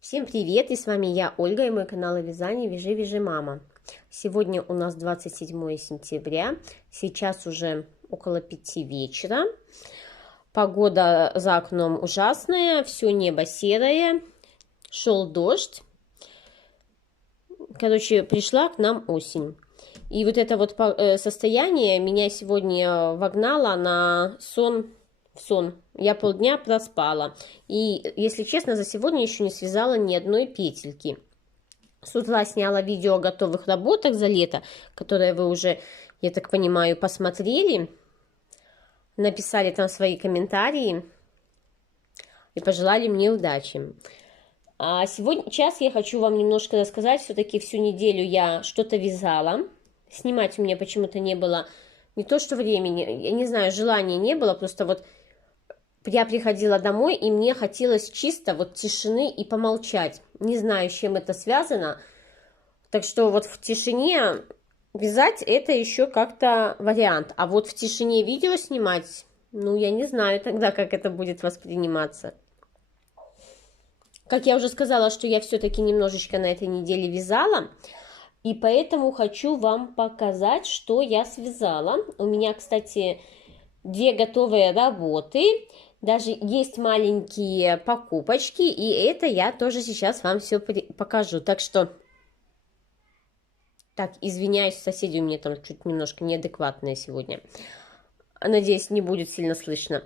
Всем привет, и с вами я, Ольга, и мой канал о вязании «Вяжи мама». Сегодня у нас 27 сентября, сейчас уже около 5 вечера. Погода за окном ужасная, все небо серое, шел дождь. Короче, пришла к нам осень. И вот это вот состояние меня сегодня вогнало на сон. Я полдня проспала. И, если честно, за сегодня еще не связала ни одной петельки. С утра сняла видео о готовых работах за лето, которое вы уже, я так понимаю, посмотрели. Написали там свои комментарии и пожелали мне удачи. А сейчас я хочу вам немножко рассказать. Все-таки всю неделю я что-то вязала. Снимать у меня почему-то не было не то что времени, я не знаю, желания не было, просто вот я приходила домой, и мне хотелось чисто вот тишины и помолчать. Не знаю, с чем это связано. Так что вот в тишине вязать это еще как-то вариант. А вот в тишине видео снимать, ну, я не знаю тогда, как это будет восприниматься. Как я уже сказала, что я все-таки немножечко на этой неделе вязала. И поэтому хочу вам показать, что я связала. У меня, кстати, 2 готовые работы. Даже есть маленькие покупочки. И это я тоже сейчас вам все покажу. Так что... Так, извиняюсь, соседи у меня там чуть немножко неадекватные сегодня. Надеюсь, не будет сильно слышно.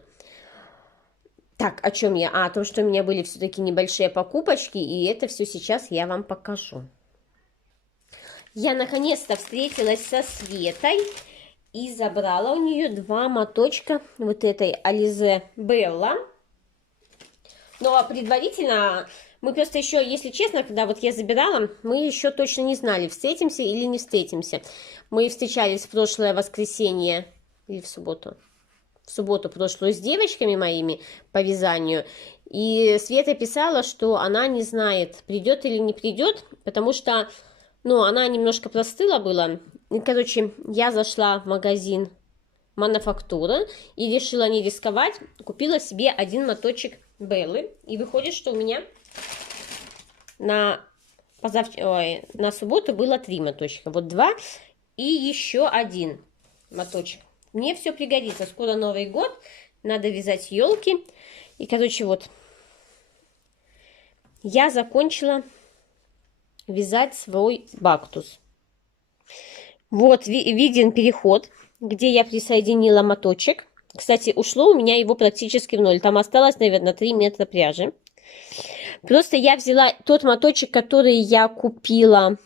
Так, о чем я? О том, что у меня были все-таки небольшие покупочки, и это все сейчас я вам покажу. Я наконец-то встретилась со Светой и забрала у нее 2 моточка вот этой Alize Bella. Но предварительно мы просто еще, если честно, когда вот я забирала, мы еще точно не знали, встретимся или не встретимся. Мы встречались в прошлое воскресенье или в субботу. В субботу прошлую с девочками моими по вязанию. И Света писала, что она не знает, придет или не придет, потому что, ну, она немножко простыла была. И, короче, я зашла в магазин Мануфактура и решила не рисковать. Купила себе 1 моточек Беллы. И выходит, что у меня на субботу было 3 моточка. Вот 2 и еще 1 моточек. Мне все пригодится. Скоро Новый год. Надо вязать елки. И, короче, вот. Я закончила вязать свой бактус. Вот виден переход, где я присоединила моточек. Кстати, ушло у меня его практически в ноль. Там осталось, наверное, 3 метра пряжи. Просто я взяла тот моточек, который я купила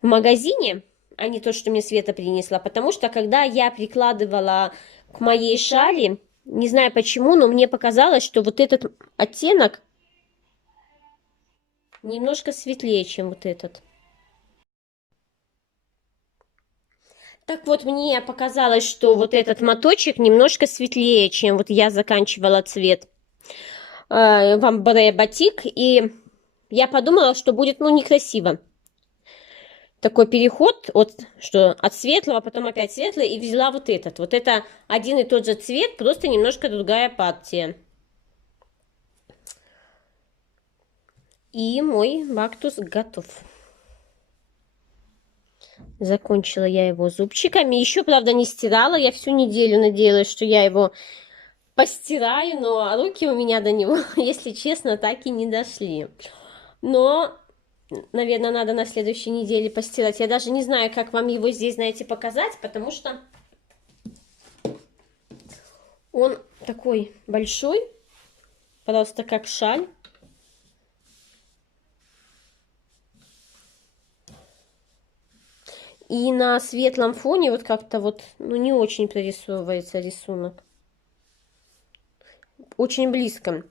в магазине, а не то, что мне Света принесла. Потому что, когда я прикладывала к моей шали, не знаю почему, но мне показалось, что вот этот оттенок немножко светлее, чем вот этот. Так вот, мне показалось, что вот этот моточек немножко светлее, чем вот я заканчивала цвет в амбре батик. И я подумала, что будет, ну, некрасиво. Такой переход от светлого, потом опять светлый, и взяла вот этот. Вот это один и тот же цвет, просто немножко другая партия. И мой бактус готов. Закончила я его зубчиками. Еще, правда, не стирала. Я всю неделю надеялась, что я его постираю, но руки у меня до него, если честно, так и не дошли. Но, наверное, надо на следующей неделе постирать. Я даже не знаю, как вам его здесь, знаете, показать, потому что он такой большой, просто как шаль. И на светлом фоне вот как-то вот, ну, не очень прорисовывается рисунок. Очень близко.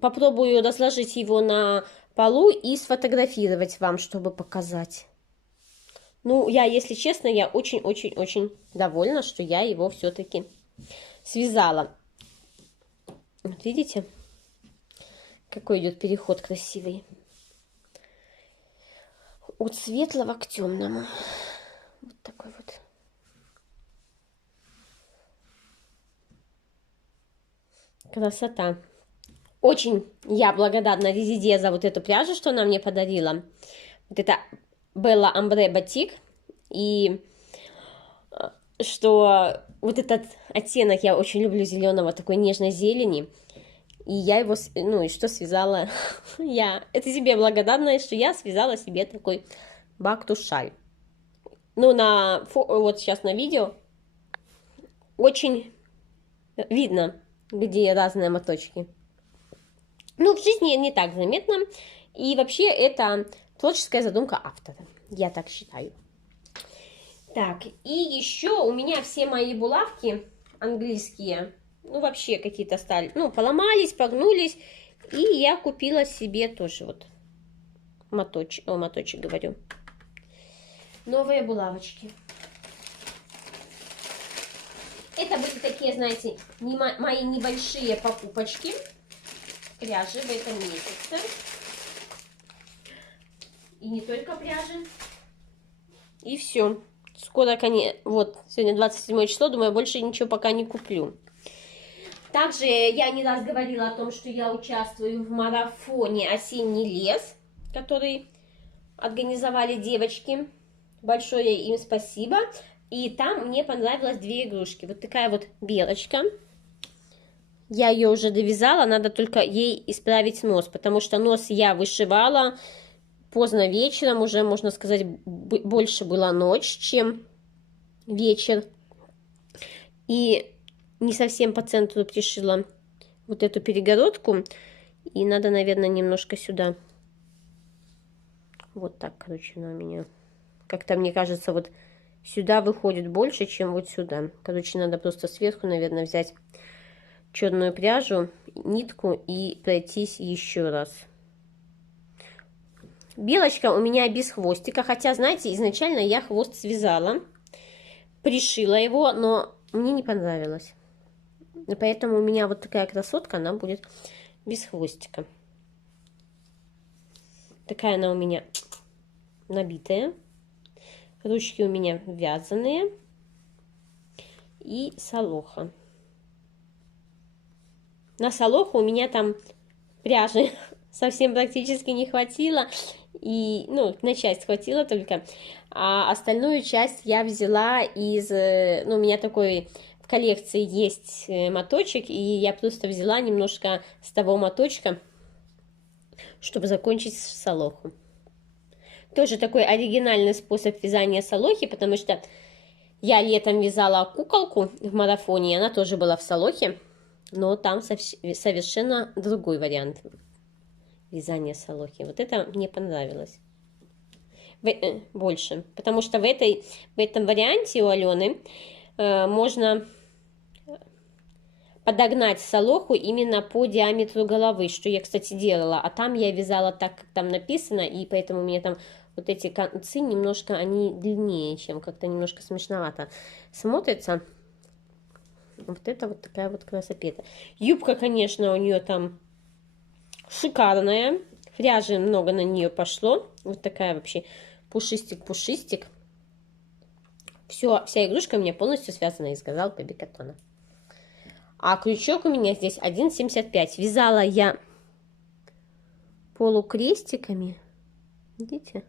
Попробую разложить его на полу и сфотографировать вам, чтобы показать. Ну, если честно, я очень-очень-очень довольна, что я его все-таки связала. Вот видите, какой идет переход красивый. От светлого к темному. Вот такой вот. Красота. Очень я благодарна Резиде за вот эту пряжу, что она мне подарила. Вот это Bella Ombre Batik. И что вот этот оттенок я очень люблю зеленого, такой нежной зелени. И я его, ну и что связала я. Это себе благодарна, что я связала себе такой бактус-шаль. Ну, вот сейчас на видео очень видно, где разные моточки. Ну, в жизни не так заметно. И вообще это творческая задумка автора. Я так считаю. Так, и еще у меня все мои булавки английские, ну, вообще какие-то стали, ну, поломались, погнулись. И я купила себе тоже вот моточек, говорю. Новые булавочки. Это были такие, знаете, мои небольшие покупочки пряжи в этом месяце. И не только пряжи. И все. Скоро, конечно, вот, сегодня 27 число, думаю, больше ничего пока не куплю. Также я не раз говорила о том, что я участвую в марафоне «Осенний лес», который организовали девочки. Большое им спасибо. И там мне понравилось 2 игрушки. Вот такая вот белочка. Я ее уже довязала, надо только ей исправить нос, потому что нос я вышивала поздно вечером, уже, можно сказать, больше была ночь, чем вечер. И не совсем по центру пришила вот эту перегородку. И надо, наверное, немножко сюда. Вот так, короче, она у меня. Как-то, мне кажется, вот сюда выходит больше, чем вот сюда. Короче, надо просто сверху, наверное, взять черную пряжу, нитку и пройтись еще раз. Белочка у меня без хвостика, хотя, знаете, изначально я хвост связала, пришила его, но мне не понравилось. И поэтому у меня вот такая красотка, она будет без хвостика. Такая она у меня набитая. Ручки у меня вязаные. И солоха. На солоху у меня там пряжи совсем практически не хватило. И, ну, на часть хватило только. А остальную часть я взяла из... Ну, у меня такой в коллекции есть моточек. И я просто взяла немножко с того моточка, чтобы закончить солоху. Тоже такой оригинальный способ вязания солохи, потому что я летом вязала куколку в марафоне, и она тоже была в солохе. Но там совершенно другой вариант вязания солохи. Вот это мне понравилось больше. Потому что в этом варианте у Алены можно подогнать солоху именно по диаметру головы, что я, кстати, делала. А там я вязала так, как там написано, и поэтому у меня там вот эти концы немножко, они длиннее, чем как-то немножко смешновато смотрится. Вот это вот такая вот красопета. Юбка, конечно, у нее там шикарная. Пряжи много на нее пошло. Вот такая вообще пушистик-пушистик. Вся игрушка у меня полностью связана из газалки Бикатона. А крючок у меня здесь 1,75. Вязала я полукрестиками. Видите?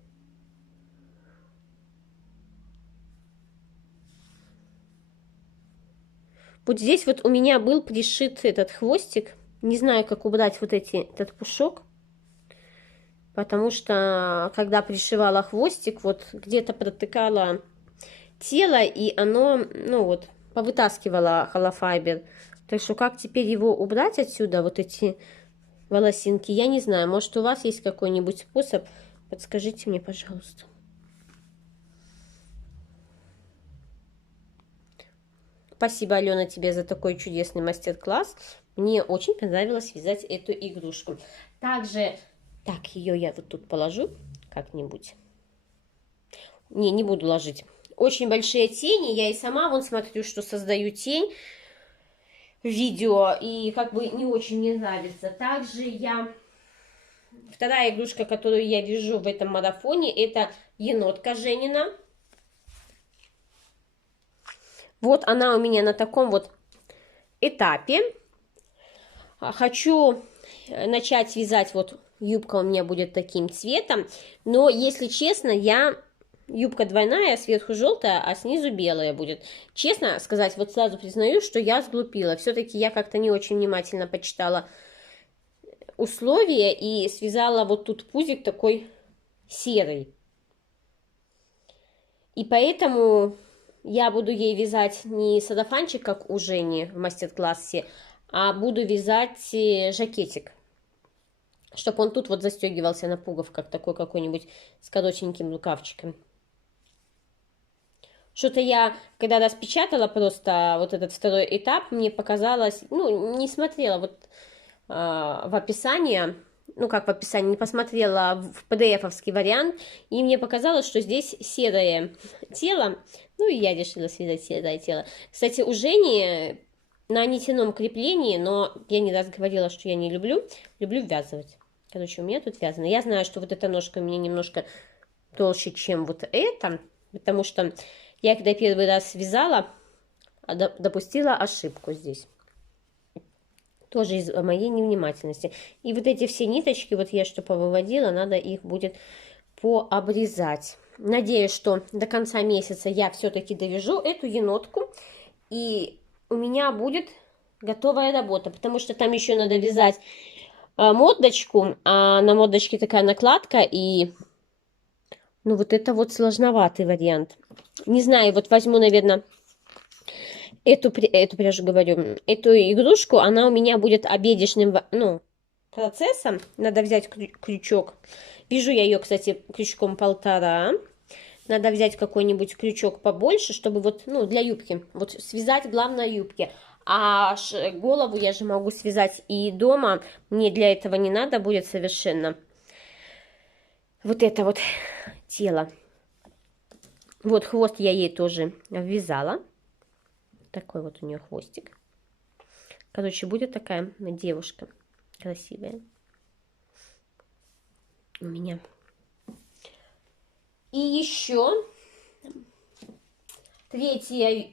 Вот здесь вот у меня был пришит этот хвостик. Не знаю, как убрать вот этот пушок. Потому что, когда пришивала хвостик, вот где-то протыкала тело, и оно, ну вот, повытаскивало холофайбер. Так что, как теперь его убрать отсюда, вот эти волосинки, я не знаю. Может, у вас есть какой-нибудь способ? Подскажите мне, пожалуйста. Спасибо, Алена, тебе за такой чудесный мастер-класс. Мне очень понравилось вязать эту игрушку. Также, так, ее я вот тут положу как-нибудь. Не буду ложить. Очень большие тени. Я и сама вон смотрю, что создаю тень в видео. И как бы не очень мне нравится. Также вторая игрушка, которую я вяжу в этом марафоне, это енотка Женина. Вот она у меня на таком вот этапе. Хочу начать вязать, вот юбка у меня будет таким цветом, но, если честно, юбка двойная, сверху желтая, а снизу белая будет. Честно сказать, вот сразу признаю, что я сглупила. Все-таки я как-то не очень внимательно почитала условия и связала вот тут пузик такой серый. И поэтому я буду ей вязать не сарафанчик, как у Жени в мастер-классе, а буду вязать жакетик, чтобы он тут вот застегивался на пуговках, такой какой-нибудь с коротеньким рукавчиком. Что-то я, когда распечатала просто вот этот второй этап, мне показалось, ну, не смотрела вот в описании, ну, как в описании, не посмотрела в PDF-овский вариант, и мне показалось, что здесь серое тело, ну, и я решила связать серое тело. Кстати, у Жени на нитяном креплении, но я не раз говорила, что я не люблю ввязывать. Короче, у меня тут вязано. Я знаю, что вот эта ножка у меня немножко толще, чем вот эта, потому что я, когда первый раз вязала, допустила ошибку здесь. Тоже из моей невнимательности. И вот эти все ниточки, вот я что повыводила, надо их будет пообрезать. Надеюсь, что до конца месяца я все-таки довяжу эту енотку. И у меня будет готовая работа. Потому что там еще надо вязать мордочку. А на мордочке такая накладка. И ну вот это вот сложноватый вариант. Не знаю, вот возьму, наверное, эту пряжу, говорю, эту игрушку, она у меня будет обедишным, ну, процессом. Надо взять крючок. Вяжу я ее, кстати, крючком 1,5. Надо взять какой-нибудь крючок побольше, чтобы вот, ну, для юбки. Вот связать, главное, юбки. А голову я же могу связать и дома. Мне для этого не надо будет совершенно. Вот это вот тело. Вот хвост я ей тоже ввязала. Такой вот у нее хвостик. Короче, будет такая девушка красивая у меня. И еще третья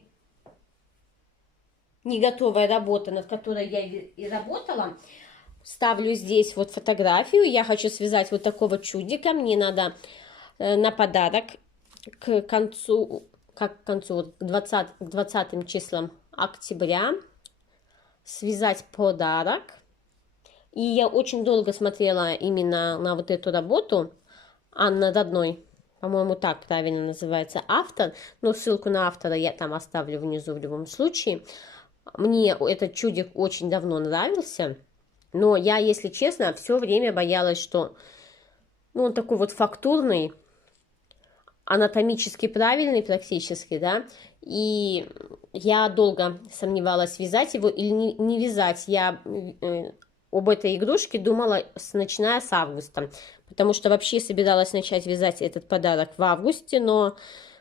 не готовая работа, над которой я и работала. Ставлю здесь вот фотографию. Я хочу связать вот такого чудика. Мне надо на подарок к концу, вот, к 20 числам октября связать подарок. И я очень долго смотрела именно на вот эту работу Анна Родной. По-моему, так правильно называется автор. Но ссылку на автора я там оставлю внизу в любом случае. Мне этот чудик очень давно нравился. Но я, если честно, все время боялась, что ну, он такой вот фактурный, анатомически правильный практически, да, и я долго сомневалась, вязать его или не вязать. Я об этой игрушке думала, начиная с августа, потому что вообще собиралась начать вязать этот подарок в августе, но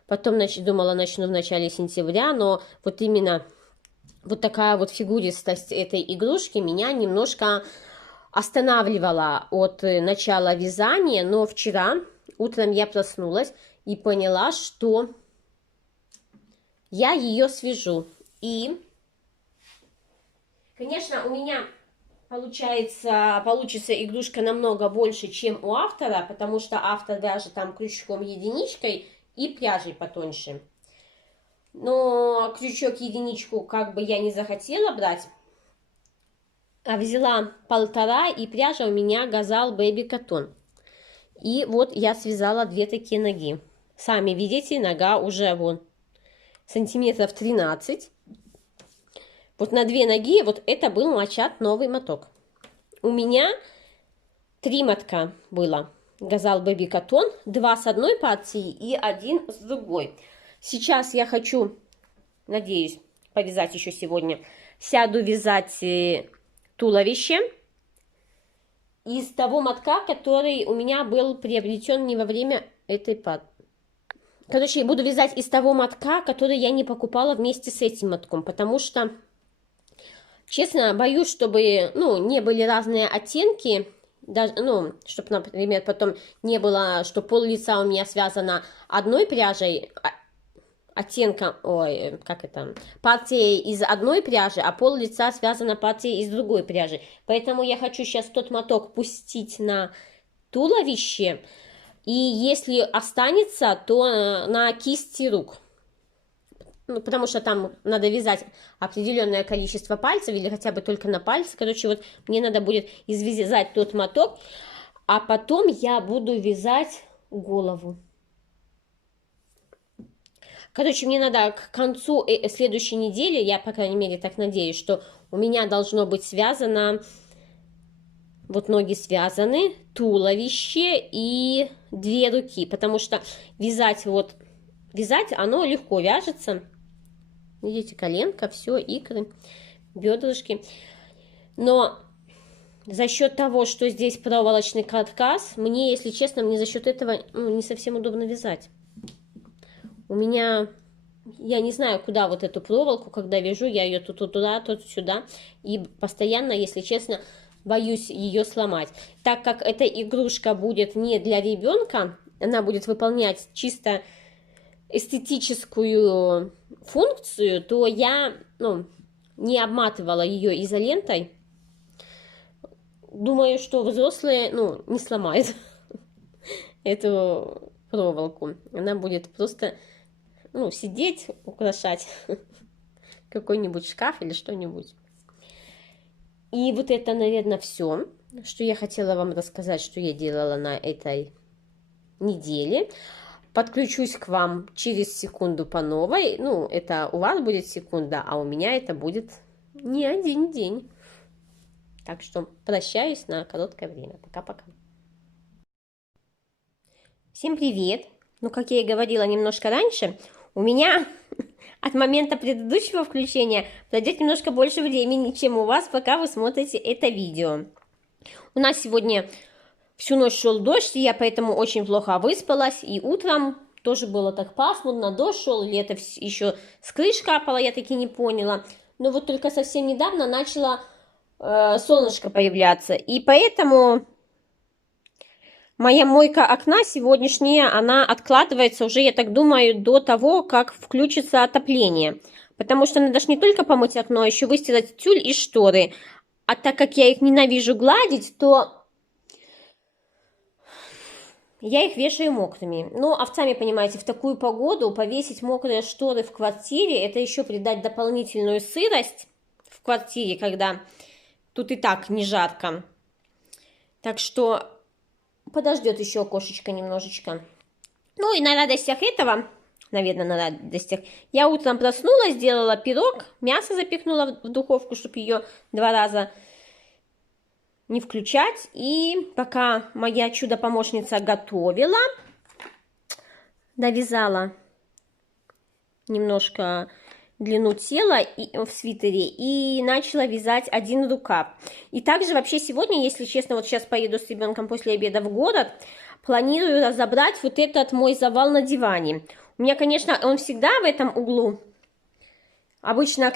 потом думала, начну в начале сентября, но вот именно вот такая вот фигуристость этой игрушки меня немножко останавливала от начала вязания, но вчера утром я проснулась и поняла, что я ее свяжу. И, конечно, у меня получится игрушка намного больше, чем у автора, потому что автор вяжет там крючком единичкой и пряжей потоньше. Но крючок единичку как бы я не захотела брать, а взяла 1,5, и пряжа у меня Газал Baby Cotton. И вот я связала 2 такие ноги. Сами видите, нога уже вон сантиметров 13. Вот на 2 ноги вот это был начат новый моток. У меня 3 мотка было. Газал Baby Cotton, 2 с одной партии и 1 с другой. Сейчас я хочу, надеюсь, повязать еще сегодня. Сяду вязать туловище из того мотка, который у меня был приобретен не во время этой партии. Короче, я буду вязать из того мотка, который я не покупала вместе с этим мотком, потому что, честно, боюсь, чтобы, ну, не были разные оттенки, даже, ну, чтобы, например, потом не было, что пол лица у меня связано одной пряжей, оттенка, ой, как это, партия из одной пряжи, а пол лица связана партией из другой пряжи. Поэтому я хочу сейчас тот моток пустить на туловище, и если останется, то на кисти рук. Ну, потому что там надо вязать определенное количество пальцев, или хотя бы только на пальцы. Короче, вот мне надо будет извязать тот моток, а потом я буду вязать голову. Короче, мне надо к концу следующей недели, я, по крайней мере, так надеюсь, что у меня должно быть связано, вот ноги связаны, туловище и 2 руки, потому что вязать оно легко вяжется. Видите, коленка, все, икры, бедрышки. Но за счет того, что здесь проволочный каркас, мне, если честно, мне за счет этого не совсем удобно вязать. У меня, я не знаю, куда вот эту проволоку, когда вяжу, я ее тут туда, тут сюда. И постоянно, если честно, боюсь ее сломать. Так как эта игрушка будет не для ребенка, она будет выполнять чисто эстетическую функцию, то я не обматывала ее изолентой. Думаю, что взрослые не сломают эту проволоку. Она будет просто сидеть, украшать какой-нибудь шкаф или что-нибудь. И вот это, наверное, все, что я хотела вам рассказать, что я делала на этой неделе. Подключусь к вам через секунду по новой. Это у вас будет секунда, а у меня это будет не один день. Так что прощаюсь на короткое время. Пока-пока. Всем привет! Как я и говорила немножко раньше, у меня от момента предыдущего включения пройдет немножко больше времени, чем у вас, пока вы смотрите это видео. У нас сегодня всю ночь шел дождь, и я поэтому очень плохо выспалась, и утром тоже было так пасмурно, дождь шел, или это еще с крыш капало, я таки не поняла. Но вот только совсем недавно начало солнышко появляться, и поэтому моя мойка окна сегодняшняя, она откладывается уже, я так думаю, до того, как включится отопление. Потому что надо же не только помыть окно, а еще выстирать тюль и шторы. А так как я их ненавижу гладить, то я их вешаю мокрыми. А сами понимаете, в такую погоду повесить мокрые шторы в квартире, это еще придать дополнительную сырость в квартире, когда тут и так не жарко. Так что подождет еще окошечко немножечко. И на радостях этого, наверное, на радостях, я утром проснулась, сделала пирог, мясо запихнула в духовку, чтобы ее 2 раза не включать. И пока моя чудо-помощница готовила, довязала немножко длину тела в свитере и начала вязать один рукав. И также вообще сегодня, если честно, вот сейчас поеду с ребенком после обеда в город, планирую разобрать вот этот мой завал на диване. У меня, конечно, он всегда в этом углу. Обычно к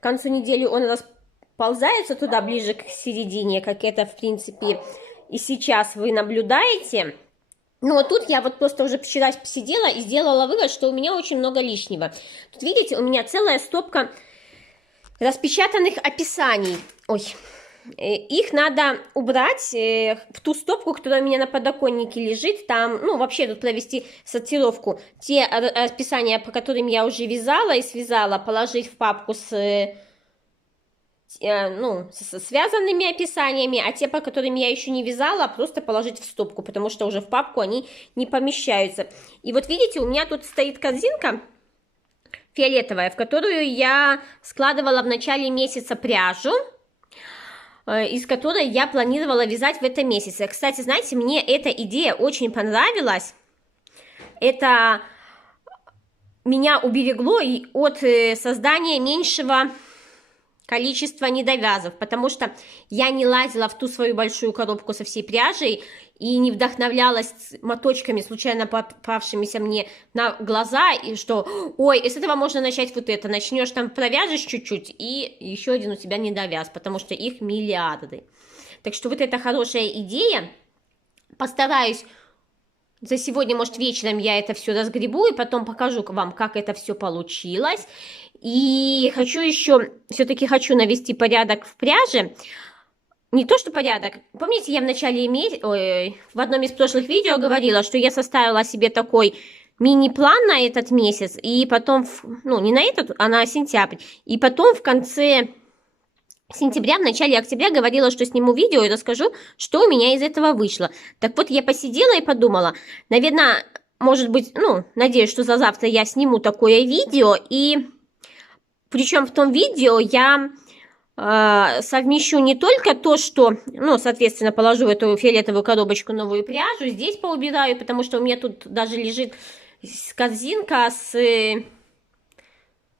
концу недели он расползается туда ближе к середине, как это, в принципе, и сейчас вы наблюдаете. Но тут я вот просто уже вчера посидела и сделала вывод, что у меня очень много лишнего. Тут, видите, у меня целая стопка распечатанных описаний. Ой, их надо убрать в ту стопку, которая у меня на подоконнике лежит. Там, вообще тут провести сортировку. Те расписания, по которым я уже вязала и связала, положить в папку с связанными описаниями, а те, по которым я еще не вязала, просто положить в стопку, потому что уже в папку они не помещаются. И вот видите, у меня тут стоит корзинка фиолетовая, в которую я складывала в начале месяца пряжу, из которой я планировала вязать в этом месяце. Кстати, знаете, мне эта идея очень понравилась. Это меня уберегло и от создания меньшего количество недовязов, потому что я не лазила в ту свою большую коробку со всей пряжей и не вдохновлялась моточками, случайно попавшимися мне на глаза, и что, ой, из этого можно начать вот это, начнешь там провяжешь чуть-чуть, и еще один у тебя недовяз, потому что их миллиарды. Так что вот это хорошая идея, постараюсь за сегодня, может, вечером я это все разгребу и потом покажу вам, как это все получилось. И хочу еще, все-таки хочу навести порядок в пряже. Не то, что порядок. Помните, я в начале в одном из прошлых видео говорила, что я составила себе такой мини-план на этот месяц, и потом, ну, не на этот, а на сентябрь. И потом в конце сентября, в начале октября говорила, что сниму видео и расскажу, что у меня из этого вышло. Так вот, я посидела и подумала, наверное, может быть, ну, надеюсь, что за завтра я сниму такое видео, и причем в том видео я совмещу не только то, что, ну, соответственно, положу в эту фиолетовую коробочку новую пряжу, здесь поубираю, потому что у меня тут даже лежит корзинка с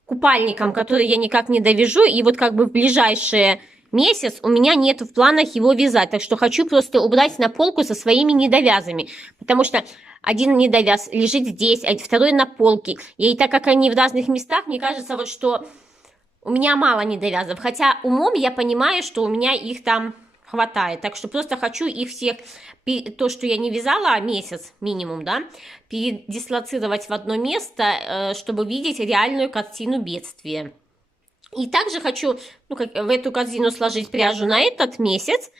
купальником, который я никак не довяжу, и вот как бы в ближайший месяц у меня нет в планах его вязать, так что хочу просто убрать на полку со своими недовязами, потому что один недовяз лежит здесь, а второй на полке, и так как они в разных местах, мне кажется, вот что у меня мало недовязов, хотя умом я понимаю, что у меня их там хватает, так что просто хочу их всех, то, что я не вязала месяц минимум, да, передислоцировать в одно место, чтобы видеть реальную картину бедствия. И также хочу, ну, как, в эту корзину сложить пряжу на этот месяц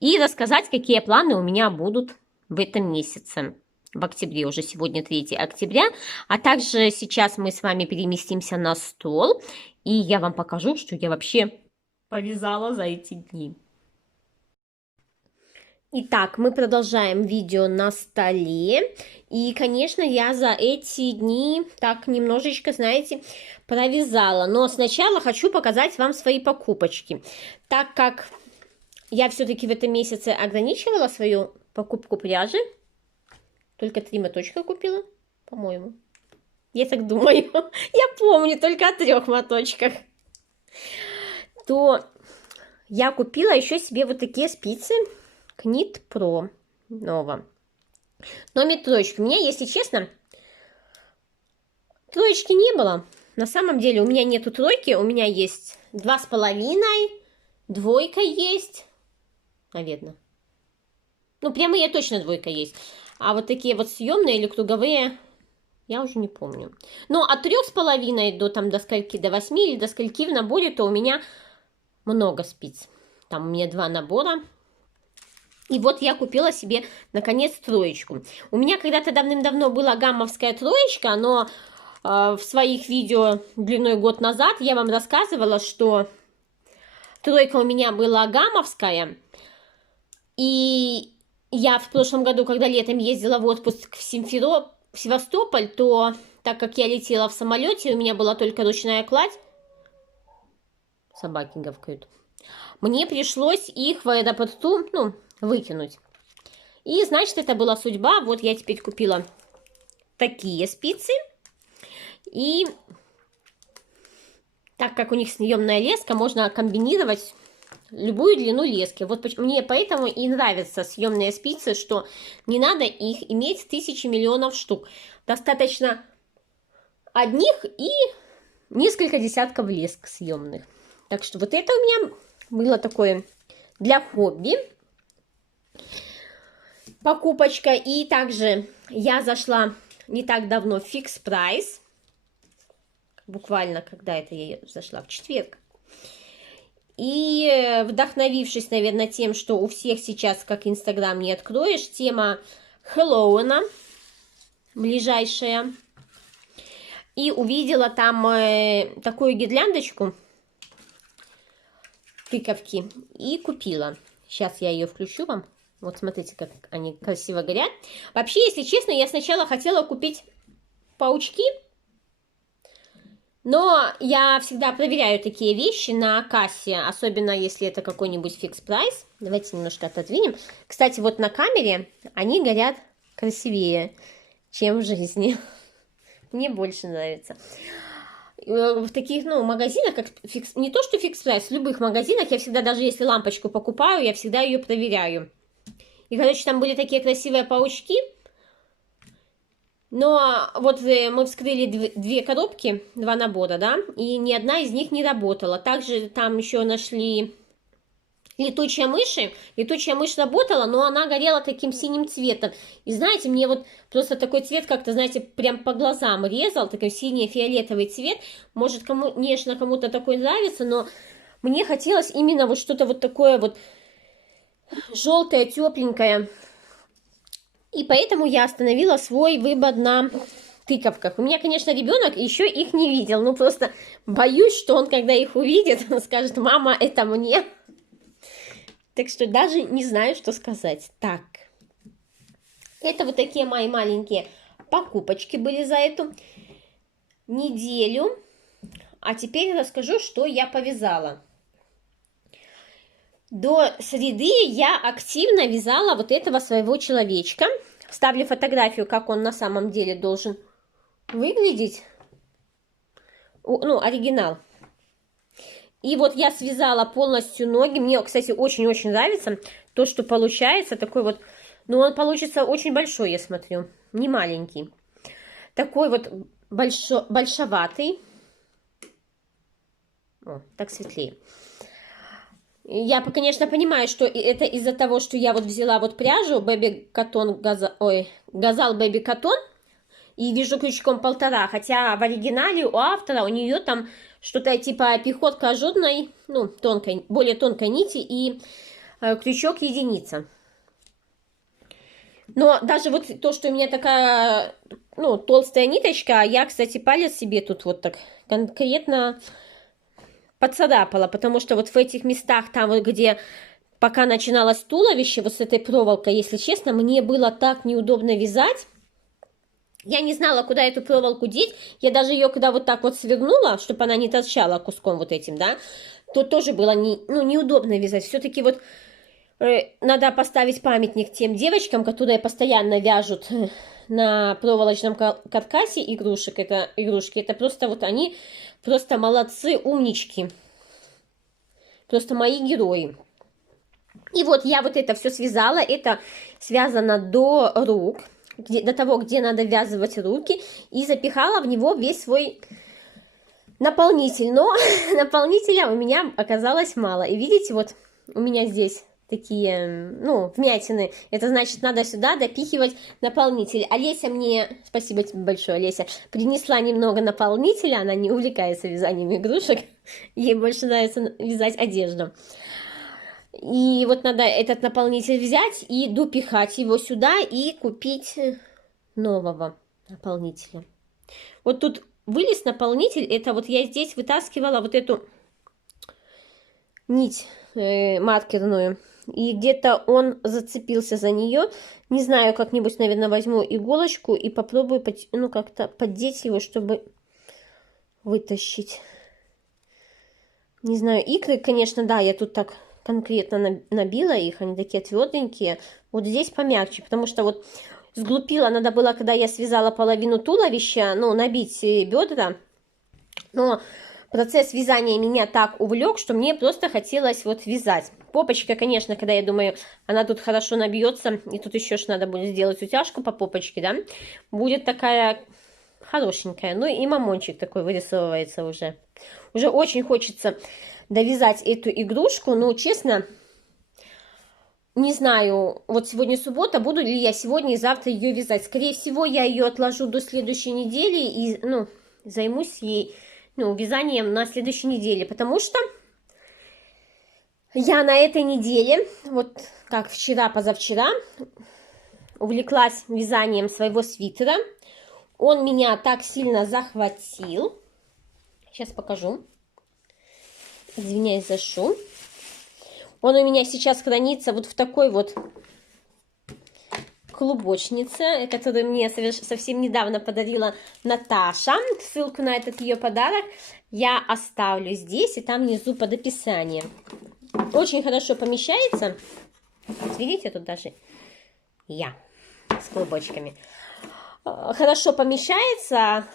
и рассказать, какие планы у меня будут в этом месяце. В октябре, уже сегодня 3 октября, а также сейчас мы с вами переместимся на стол, и я вам покажу, что я вообще повязала за эти дни. Итак, мы продолжаем видео на столе, и, конечно, я за эти дни так немножечко, знаете, провязала, но сначала хочу показать вам свои покупочки, так как я все-таки в этом месяце ограничивала свою покупку пряжи. Только 3 моточка купила, по-моему. Я так думаю. Я помню только о 3 моточках. То я купила еще себе вот такие спицы Knit Pro Nova. Номер 3. У меня, если честно, 3 не было. На самом деле у меня нету 3, у меня есть 2,5, 2 есть, наверное. Ну, прямо я точно 2 есть. А вот такие вот съемные или круговые, я уже не помню. Но от 3,5 до, там, до скольки, до 8 или до скольки в наборе, то у меня много спиц. Там у меня 2 набора. И вот я купила себе, наконец, 3. У меня когда-то давным-давно была гаммовская 3, но в своих видео длиной год назад я вам рассказывала, что 3 у меня была гаммовская. И я в прошлом году, когда летом ездила в отпуск в Севастополь, то, так как я летела в самолете, у меня была только ручная кладь, собаки гавкают, мне пришлось их в аэропорту, ну, выкинуть. И, значит, это была судьба. Вот я теперь купила такие спицы. И так как у них съемная леска, можно комбинировать любую длину лески. Вот мне поэтому и нравятся съемные спицы, что не надо их иметь тысячи миллионов штук. Достаточно одних и несколько десятков леск съемных. Так что вот это у меня было такое для хобби покупочка. И также я зашла не так давно в Fix Price. Буквально, когда это я зашла? В четверг. И вдохновившись, наверное, тем, что у всех сейчас, как Инстаграм не откроешь, тема Хэллоуина ближайшая. И увидела там такую гирляндочку, тыковки, и купила. Сейчас я ее включу вам. Вот смотрите, как они красиво горят. Вообще, если честно, я сначала хотела купить паучки. Но я всегда проверяю такие вещи на кассе, особенно если это какой-нибудь Fix Price. Давайте немножко отодвинем. Кстати, вот на камере они горят красивее, чем в жизни. Мне больше нравится. В таких, ну, магазинах, как не то что Fix Price, в любых магазинах, я всегда, даже если лампочку покупаю, я всегда ее проверяю. И, короче, там были такие красивые паучки. Но вот мы вскрыли 2 коробки, 2 набора, да, и ни одна из них не работала. Также там еще нашли летучая мышь работала, но она горела таким синим цветом. И знаете, мне вот просто такой цвет как-то, знаете, прям по глазам резал, такой синий-фиолетовый цвет. Может, конечно, кому-то такой нравится, но мне хотелось именно вот что-то вот такое вот желтое, тепленькое. И поэтому я остановила свой выбор на тыковках. У меня, конечно, ребенок еще их не видел, но просто боюсь, что он, когда их увидит, он скажет: мама, это мне. Так что даже не знаю, что сказать. Так, это вот такие мои маленькие покупочки были за эту неделю. А теперь расскажу, что я повязала. До среды я активно вязала вот этого своего человечка. Вставлю фотографию, как он на самом деле должен выглядеть. Ну, оригинал. И вот я связала полностью ноги. Мне, кстати, очень-очень нравится то, что получается. Такой вот, ну, он получится очень большой, я смотрю. Не маленький. Такой вот большоватый. О, так светлее. Я, конечно, понимаю, что это из-за того, что я вот взяла вот пряжу Baby Cotton, Газал Baby Cotton, и вяжу крючком 1,5, хотя в оригинале у автора у нее там что-то типа пехотка ажурной, ну, тонкой, более тонкой нити и крючок единица. Но даже вот то, что у меня такая, ну, толстая ниточка, я, кстати, палец себе тут вот так конкретно поцарапала, потому что вот в этих местах, там вот где пока начиналось туловище, вот с этой проволокой, если честно, мне было так неудобно вязать. Я не знала, куда эту проволоку деть. Я даже ее, когда вот так вот свернула, чтобы она не торчала куском вот этим, да, то тоже было неудобно вязать. Все-таки вот надо поставить памятник тем девочкам, которые постоянно вяжут на проволочном каркасе игрушек. Это игрушки. Это просто вот они просто молодцы, умнички. Просто мои герои. И вот я вот это все связала. Это связано до рук. До того, где надо ввязывать руки, и запихала в него весь свой наполнитель. Но наполнителя у меня оказалось мало. И видите, вот у меня здесь такие, ну, вмятины. Это значит, надо сюда допихивать наполнитель. Олеся мне, спасибо тебе большое, Олеся, принесла немного наполнителя. Она не увлекается вязанием игрушек. Ей больше нравится вязать одежду. И вот надо этот наполнитель взять и допихать его сюда и купить нового наполнителя. Вот тут вылез наполнитель. Это вот я здесь вытаскивала вот эту нить маркерную. И где-то он зацепился за нее. Не знаю, как-нибудь, наверное, возьму иголочку и попробую, ну, как-то поддеть его, чтобы вытащить. Не знаю, икры, конечно, да, я тут так конкретно набила их, они такие тверденькие. Вот здесь помягче, потому что вот сглупила, надо было, когда я связала половину туловища, ну, набить бедра. Но процесс вязания меня так увлек, что мне просто хотелось вот вязать. Попочка, конечно, когда я думаю, она тут хорошо набьется, и тут еще ж надо будет сделать утяжку по попочке, да, будет такая хорошенькая. Ну и мамончик такой вырисовывается уже. Уже очень хочется довязать эту игрушку, но, честно, не знаю, вот сегодня суббота, буду ли я сегодня и завтра ее вязать. Скорее всего, я ее отложу до следующей недели и, ну, займусь ей, ну, вязанием на следующей неделе, потому что я на этой неделе, вот как вчера, позавчера, увлеклась вязанием своего свитера. Он меня так сильно захватил. Сейчас покажу. Извиняюсь за шум. Он у меня сейчас хранится вот в такой вот клубочнице, которую мне совсем недавно подарила Наташа. Ссылку на этот ее подарок я оставлю здесь и там внизу под описанием. Очень хорошо помещается. Видите, тут даже я с клубочками. Хорошо помещается.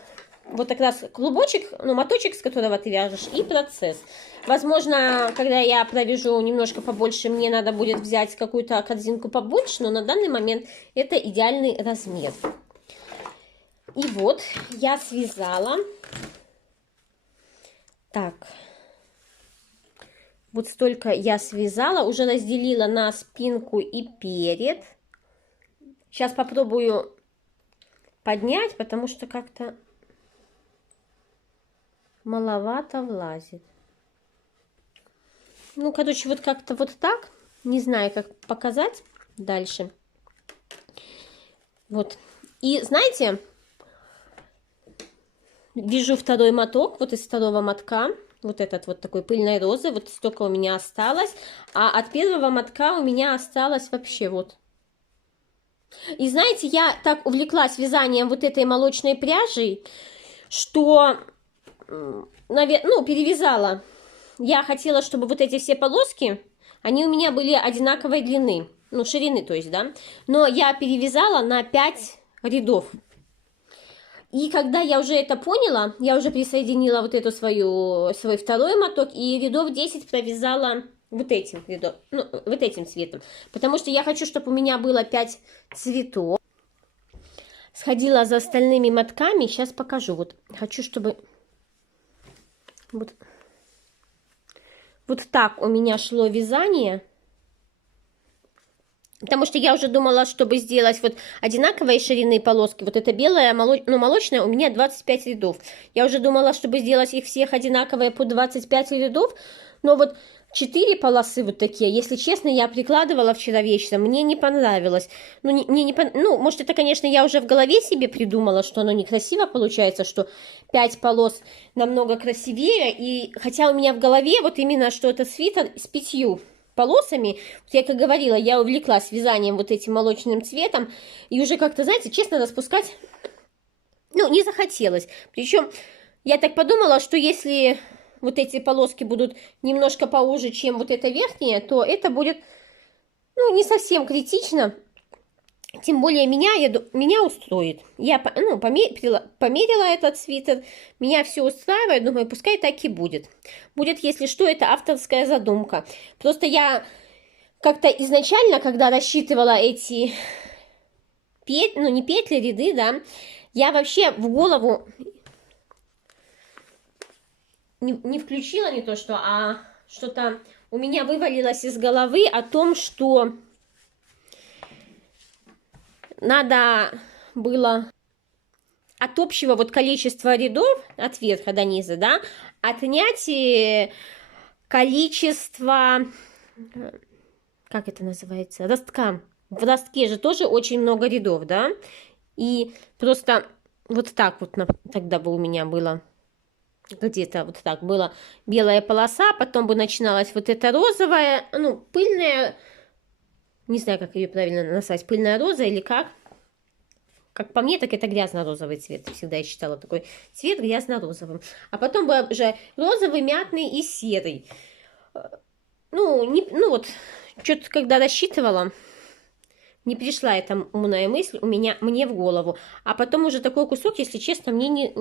Вот как раз клубочек, ну, моточек, с которого ты вяжешь, и процесс. Возможно, когда я провяжу немножко побольше, мне надо будет взять какую-то корзинку побольше, но на данный момент это идеальный размер. И вот я связала. Так. Вот столько я связала, уже разделила на спинку и перед. Сейчас попробую поднять, потому что как-то маловато влазит. Ну, короче, вот как-то вот так. Не знаю, как показать дальше. Вот. И знаете, вяжу второй моток, вот из второго мотка. Вот этот вот такой пыльной розы. Вот столько у меня осталось. А от первого мотка у меня осталось вообще вот. И знаете, я так увлеклась вязанием вот этой молочной пряжей, что, перевязала. Я хотела, чтобы вот эти все полоски, они у меня были одинаковой длины. Ну, ширины, то есть, да. Но я перевязала на 5 рядов. И когда я уже это поняла, я уже присоединила вот эту свой второй моток, и рядов 10 провязала вот этим рядом, ну, вот этим цветом. Потому что я хочу, чтобы у меня было 5 цветов. Сходила за остальными мотками, сейчас покажу. Вот хочу, чтобы вот так у меня шло вязание. Потому что я уже думала, чтобы сделать вот одинаковые ширины полоски. Вот это белая, молочная у меня 25 рядов. Я уже думала, чтобы сделать их всех одинаковые по 25 рядов. Но вот 4 полосы вот такие, если честно, я прикладывала вчера вечером. Мне не понравилось. Может, это, конечно, я уже в голове себе придумала, что оно некрасиво получается, что 5 полос намного красивее. И хотя у меня в голове вот именно, что это свитер с 5 полосами, вот я как говорила, я увлеклась вязанием вот этим молочным цветом, и уже как-то, знаете, честно, распускать, не захотелось. Причем я так подумала, что если вот эти полоски будут немножко поуже, чем вот эта верхняя, то это будет, не совсем критично. Тем более меня устроит. Я померила этот свитер, меня все устраивает, думаю, пускай так и будет. Будет, если что, это авторская задумка. Просто я как-то изначально, когда рассчитывала эти не петли, ряды, да, я вообще в голову не включила не то что, а что-то у меня вывалилось из головы о том, что надо было от общего вот количества рядов, от верха до низа, да, отнять количество, как это называется, ростка. В ростке же тоже очень много рядов, да, и просто вот так вот тогда бы у меня было, где-то вот так была белая полоса, потом бы начиналась вот эта розовая, пыльная, не знаю, как ее правильно назвать, пыльная роза или как. Как по мне, так это грязно-розовый цвет. Всегда я считала такой цвет грязно-розовым. А потом был уже розовый, мятный и серый. Что-то когда рассчитывала, не пришла эта умная мысль мне в голову. А потом уже такой кусок, если честно, мне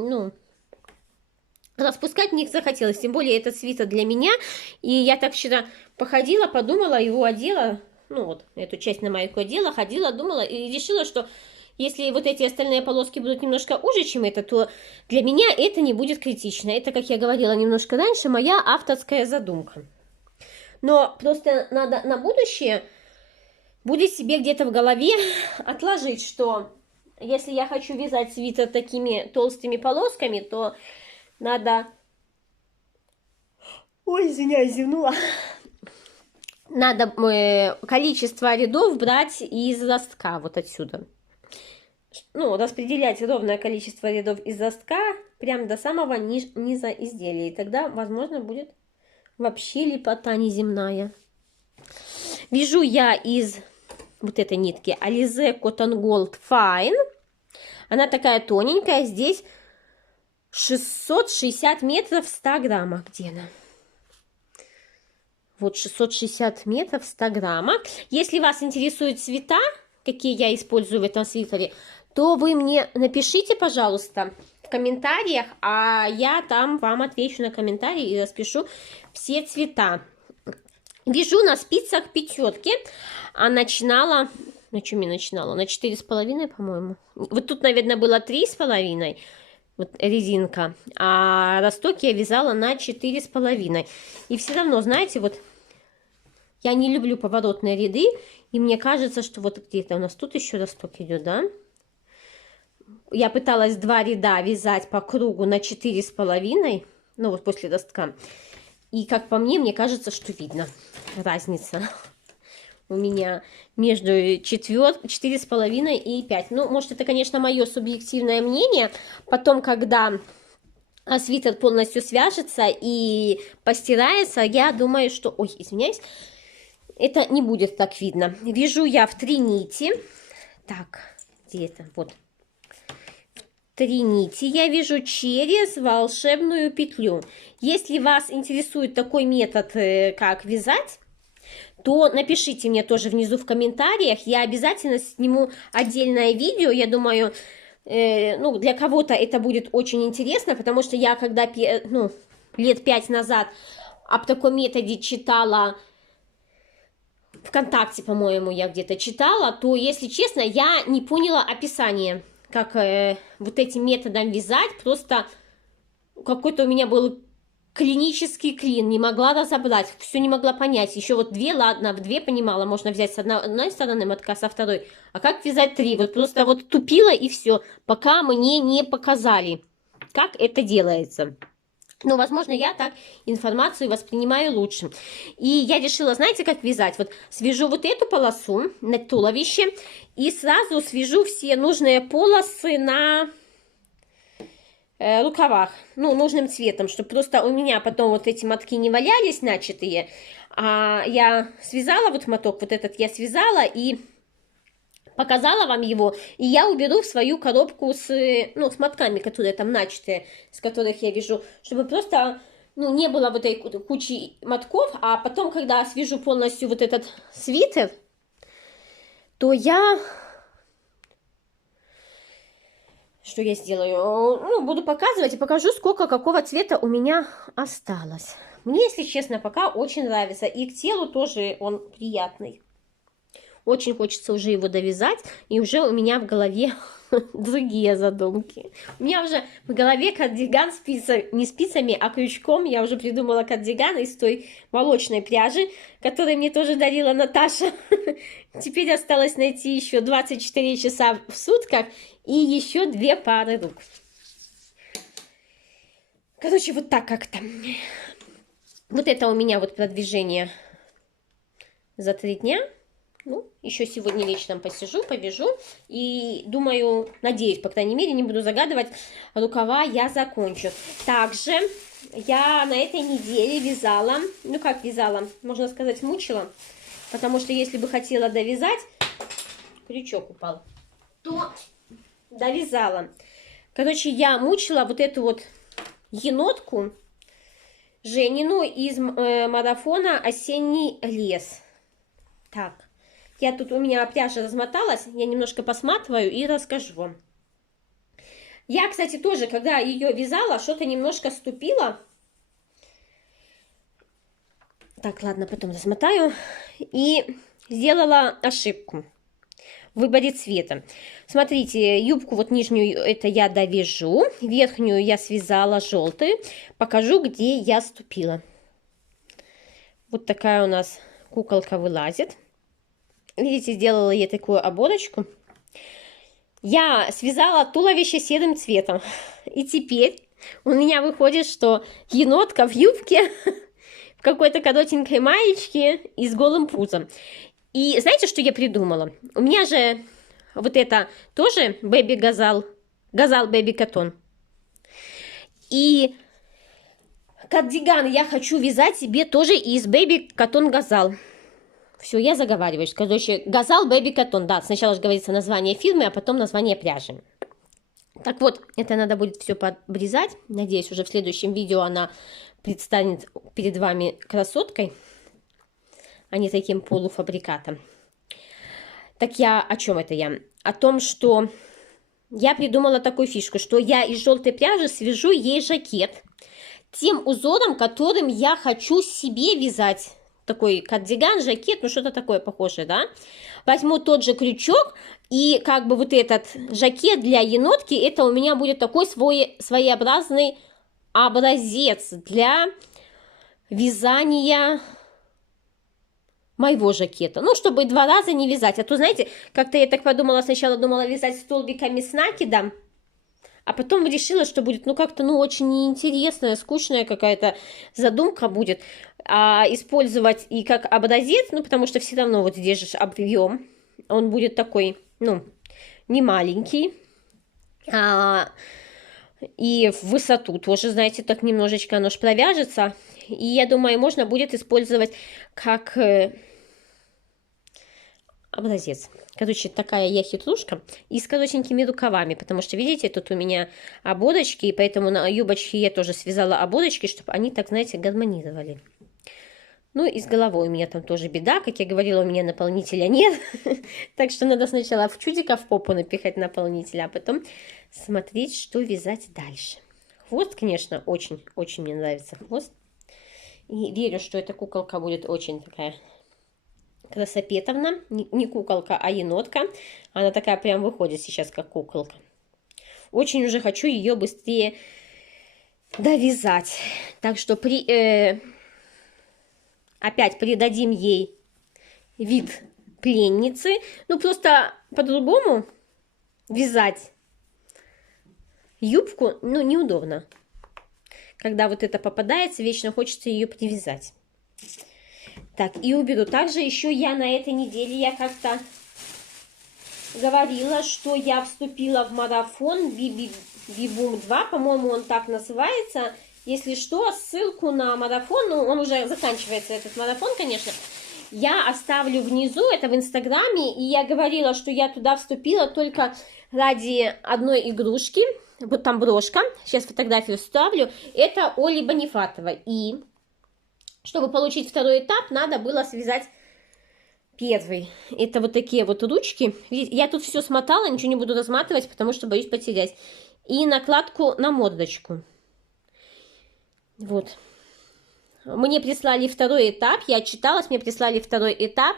распускать не захотелось. Тем более это свитер для меня. И я так вчера походила, подумала, его одела, эту часть на майку одела, ходила, думала и решила, что если вот эти остальные полоски будут немножко уже, чем это, то для меня это не будет критично. Это, как я говорила немножко раньше, моя авторская задумка. Но просто надо на будущее будет себе где-то в голове отложить, что если я хочу вязать свитер такими толстыми полосками, то надо... Ой, извиняюсь, зевнула. Надо количество рядов брать из ростка, вот отсюда. Распределять ровное количество рядов из ростка прям до самого низа изделия. И тогда, возможно, будет вообще лепота неземная. Вяжу я из вот этой нитки Alize Cotton Gold Fine. Она такая тоненькая. Здесь 660 метров в 100 граммах. Где она? Вот 660 метров в 100 граммах. Если вас интересуют цвета, какие я использую в этом свитере, то вы мне напишите, пожалуйста, в комментариях, а я там вам отвечу на комментарии и распишу все цвета. Вяжу на спицах пятерки, а начинала, на чем я начинала? На 4,5, по-моему. Вот тут, наверное, было 3,5. вот резинка, а росток я вязала на 4,5. И все равно, знаете, вот я не люблю поворотные ряды, и мне кажется, что вот где-то у нас тут еще росток идет, да? Я пыталась 2 ряда вязать по кругу на 4,5, ну вот после ростка. И как по мне кажется, что видно разница у меня между 4,5 и 5. Ну, может, это, конечно, мое субъективное мнение. Потом, когда свитер полностью свяжется и постирается, я думаю, что... Ой, извиняюсь. Это не будет так видно. Вяжу я в 3 нити. Так, где это? Вот. 3 нити я вяжу через волшебную петлю. Если вас интересует такой метод, как вязать, то напишите мне тоже внизу в комментариях. Я обязательно сниму отдельное видео. Я думаю, ну, для кого-то это будет очень интересно, потому что я когда, ну, лет 5 назад об таком методе читала, ВКонтакте, по-моему, я где-то читала, то, если честно, я не поняла описание, как вот этим методом вязать. Просто какой-то у меня был клинический клин, не могла разобрать, все не могла понять. Еще вот 2, ладно, в 2 понимала, можно взять с одной стороны мотка, со второй. А как вязать 3? Вот просто вот тупила и все, пока мне не показали, как это делается. Ну, возможно, я так информацию воспринимаю лучше. И я решила, знаете, как вязать? Вот свяжу вот эту полосу на туловище и сразу свяжу все нужные полосы на рукавах, ну, нужным цветом, чтобы просто у меня потом вот эти мотки не валялись начатые. А я связала вот моток, вот этот я связала и показала вам его, и я уберу в свою коробку с, ну, с мотками, которые там начатые, с которых я вяжу, чтобы просто, ну, не было вот этой кучи мотков, а потом, когда свяжу полностью вот этот свитер, то я... Что я сделаю? Ну, буду показывать и покажу, сколько какого цвета у меня осталось. Мне, если честно, пока очень нравится. И к телу тоже он приятный. Очень хочется уже его довязать. И уже у меня в голове другие задумки. У меня уже в голове кардиган не спицами, а крючком. Я уже придумала кардиган из той молочной пряжи, которую мне тоже дарила Наташа. Теперь осталось найти еще 24 часа в сутках и еще 2 пары рук. Короче, вот так как-то. Вот это у меня вот продвижение за 3 дня. Ну, еще сегодня вечером посижу, повяжу. И думаю, надеюсь, по крайней мере, не буду загадывать, рукава я закончу. Также я на этой неделе вязала, ну как вязала, можно сказать, мучила. Потому что если бы хотела довязать, крючок упал, то довязала. Короче, я мучила вот эту вот енотку Женину из марафона «Осенний лес». Так, я тут, у меня пряжа размоталась, я немножко посматриваю и расскажу вам. Я, кстати, тоже, когда ее вязала, что-то немножко ступила. Так, ладно, потом размотаю. И сделала ошибку в выборе цвета. Смотрите, юбку вот нижнюю это я довяжу, верхнюю я связала желтую. Покажу, где я ступила. Вот такая у нас куколка вылазит. Видите, сделала я такую оборочку. Я связала туловище серым цветом. И теперь у меня выходит, что енотка в юбке, в какой-то коротенькой маечке и с голым пузом. И знаете, что я придумала? У меня же вот это тоже Baby Gazal Baby Cotton. И кардиган я хочу вязать себе тоже из Baby Cotton Gazal. Все, я заговариваюсь. Короче, Gazal Baby Cotton. Да, сначала же говорится название фирмы, а потом название пряжи. Так вот, это надо будет все подрезать. Надеюсь, уже в следующем видео она предстанет перед вами красоткой, а не таким полуфабрикатом. Так я о чем это я? О том, что я придумала такую фишку, что я из желтой пряжи свяжу ей жакет тем узором, которым я хочу себе вязать такой кардиган, жакет, ну что-то такое похожее, да. Возьму тот же крючок, и как бы вот этот жакет для енотки, это у меня будет такой своеобразный образец для вязания моего жакета. Ну, чтобы 2 раза не вязать. А то, знаете, как-то я так подумала, сначала думала вязать столбиками с накидом, а потом решила, что будет, ну, как-то, ну, очень неинтересная, скучная какая-то задумка будет. А использовать и как образец, ну, потому что все равно вот здесь же объем, он будет такой, ну, не маленький, и в высоту тоже, знаете, так немножечко оно ж провяжется. И я думаю, можно будет использовать как образец. Короче, такая я хитрушка. И с коротенькими рукавами, потому что, видите, тут у меня ободочки, и поэтому на юбочке я тоже связала ободочки, чтобы они так, знаете, гармонировали. Ну и с головой у меня там тоже беда. Как я говорила, у меня наполнителя нет. Так что надо сначала в чудика в попу напихать наполнитель, а потом смотреть, что вязать дальше. Хвост, конечно, очень мне нравится хвост. И верю, что эта куколка будет очень такая красопетовна. Не куколка, а енотка. Она такая прям выходит сейчас, как куколка. Очень уже хочу ее быстрее довязать. Так что опять придадим ей вид пленницы. Ну, просто по-другому вязать юбку, ну, неудобно. Когда вот это попадается, вечно хочется ее привязать. Так, и уберу. Также еще я на этой неделе, я как-то говорила, что я вступила в марафон Бибум 2, по-моему, он так называется. Если что, ссылку на марафон, ну, он уже заканчивается, этот марафон, конечно, я оставлю внизу, это в Инстаграме, и я говорила, что я туда вступила только ради одной игрушки, вот там брошка, сейчас фотографию вставлю, это Оли Бонифатовой, и чтобы получить второй этап, надо было связать первый. Это вот такие вот ручки, я тут все смотала, ничего не буду разматывать, потому что боюсь потерять, и накладку на мордочку. Вот. Мне прислали второй этап, я отчиталась, мне прислали второй этап,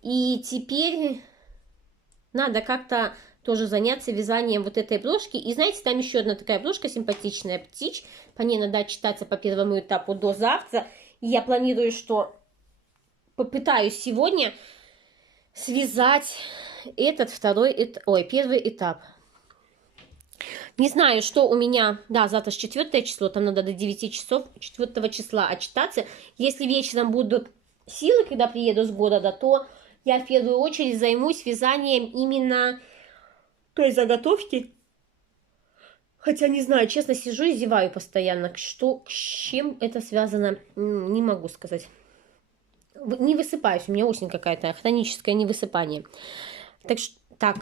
и теперь надо как-то тоже заняться вязанием вот этой брошки. И знаете, там еще одна такая брошка симпатичная, птич, по ней надо отчитаться по первому этапу до завтра. И я планирую, что попытаюсь сегодня связать этот первый этап. Не знаю, что у меня, да, завтра 4 число, там надо до 9 часов 4 числа отчитаться. Если вечером будут силы, когда приеду с города, то я в первую очередь займусь вязанием именно той заготовки. Хотя не знаю, честно, сижу и зеваю постоянно. С чем это связано, не могу сказать. Не высыпаюсь, у меня осень какая-то, хроническое невысыпание. Так,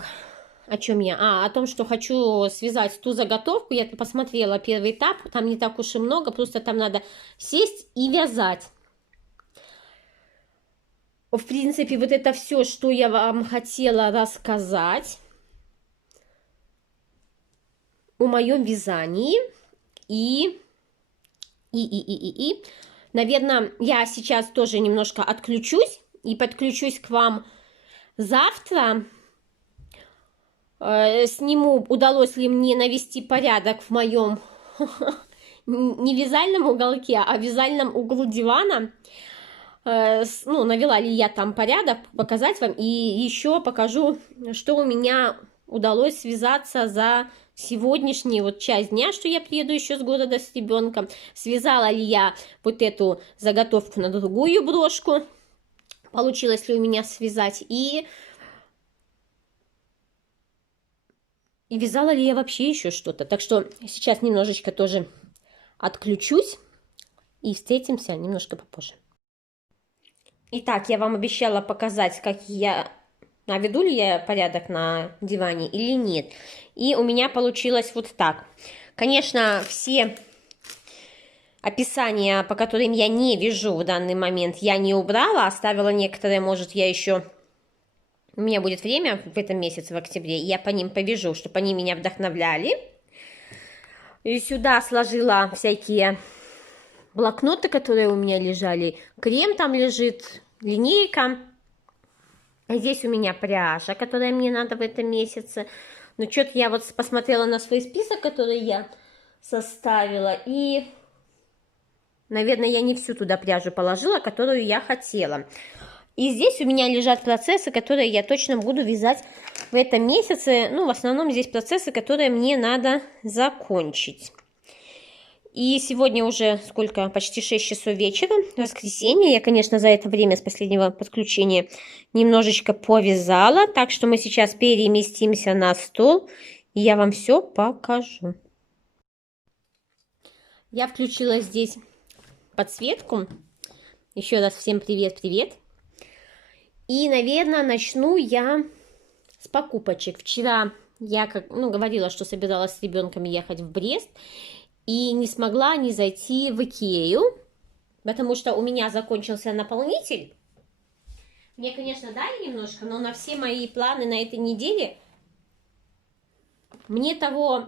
о чем я? О том, что хочу связать ту заготовку. Я посмотрела первый этап, там не так уж и много, просто там надо сесть и вязать. В принципе, вот это все, что я вам хотела рассказать о моем вязании. И, наверное, я сейчас тоже немножко отключусь и подключусь к вам завтра. Сниму, удалось ли мне навести порядок в моем не вязальном уголке, а вязальном углу дивана. Ну, навела ли я там порядок, показать вам. И еще покажу, что у меня удалось связаться за сегодняшний вот часть дня, что я приеду еще с города с ребенком. Связала ли я вот эту заготовку на другую брошку. Получилось ли у меня связать. И вязала ли я вообще еще что-то. Так что сейчас немножечко тоже отключусь. И встретимся немножко попозже. Итак, я вам обещала показать, как наведу ли я порядок на диване или нет. И у меня получилось вот так. Конечно, все описания, по которым я не вяжу в данный момент, я не убрала. Оставила некоторые, может, я еще... У меня будет время в этом месяце, в октябре, и я по ним повяжу, чтобы они меня вдохновляли. И сюда сложила всякие блокноты, которые у меня лежали, крем там лежит, линейка. А здесь у меня пряжа, которая мне надо в этом месяце. Но что-то я вот посмотрела на свой список, который я составила, и, наверное, я не всю туда пряжу положила, которую я хотела. И здесь у меня лежат процессы, которые я точно буду вязать в этом месяце. Ну, в основном здесь процессы, которые мне надо закончить. И сегодня уже сколько? Почти 6 часов вечера, воскресенье. Я, конечно, за это время с последнего подключения немножечко повязала. Так что мы сейчас переместимся на стол, и я вам все покажу. Я включила здесь подсветку. Еще раз всем привет-привет. И, наверное, начну я с покупочек. Вчера я говорила, что собиралась с ребенком ехать в Брест. И не смогла не зайти в Икею, потому что у меня закончился наполнитель. Мне, конечно, дали немножко, но на все мои планы на этой неделе мне того,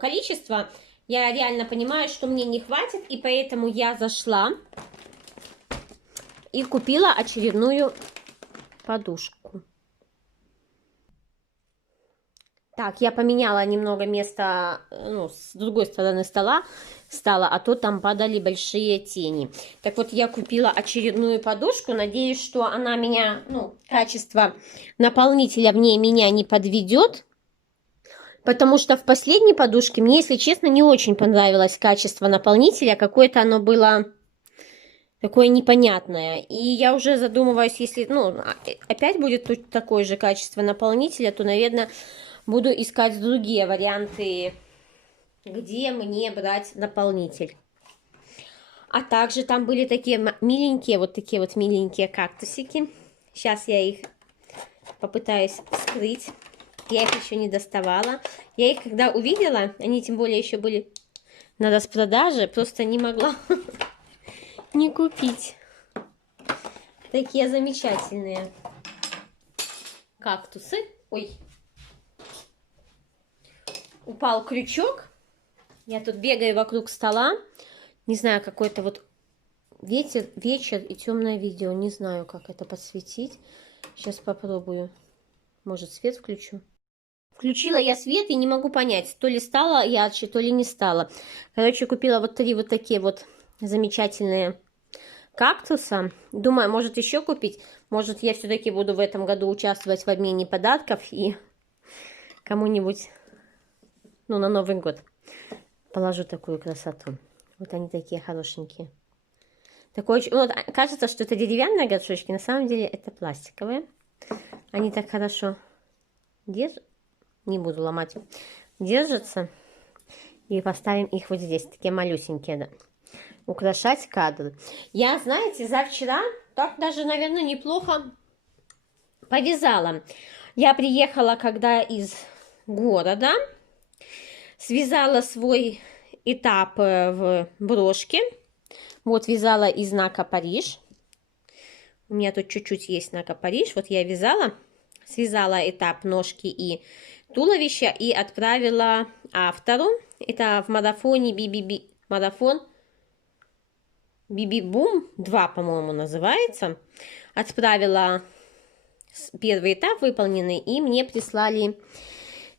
количества, я реально понимаю, что мне не хватит, и поэтому я зашла и купила очередную подушку. Так, я поменяла немного места, с другой стороны стола стала, а то там падали большие тени. Так вот, я купила очередную подушку, надеюсь, что она меня, качество наполнителя в ней меня не подведет, потому что в последней подушке мне, если честно, не очень понравилось качество наполнителя, какое-то оно было такое непонятное. И я уже задумываюсь, если, опять будет такое же качество наполнителя, то, наверное, буду искать другие варианты, где мне брать наполнитель. А также там были такие миленькие, миленькие кактусики. Сейчас я их попытаюсь вскрыть. Я их еще не доставала. Я их когда увидела, они тем более еще были на распродаже, просто не могла не купить. Такие замечательные кактусы. Ой. Упал крючок. Я тут бегаю вокруг стола. Не знаю, какой-то вот вечер и темное видео. Не знаю, как это подсветить. Сейчас попробую. Может, свет включу. Включила я свет и не могу понять, то ли стало ярче, то ли не стало. Короче, купила вот 3 вот такие вот замечательные кактуса. Думаю, может еще купить. Может, я все-таки буду в этом году участвовать в обмене подарков и кому-нибудь... на Новый год положу такую красоту. Вот они такие хорошенькие. Кажется, что это деревянные горшочки. На самом деле это пластиковые. Они так хорошо держат. Не буду ломать. Держатся. И поставим их вот здесь. Такие малюсенькие, да. Украшать кадры. Я, знаете, завчера так даже, наверное, неплохо повязала. Я приехала когда из города. Связала свой этап в брошке. Вот вязала из знака Париж. У меня тут чуть-чуть есть знака Париж. Вот я вязала. Связала этап ножки и туловища и отправила автору. Это в марафоне марафон Бибибум 2, по-моему, называется. Отправила первый этап выполненный, и мне прислали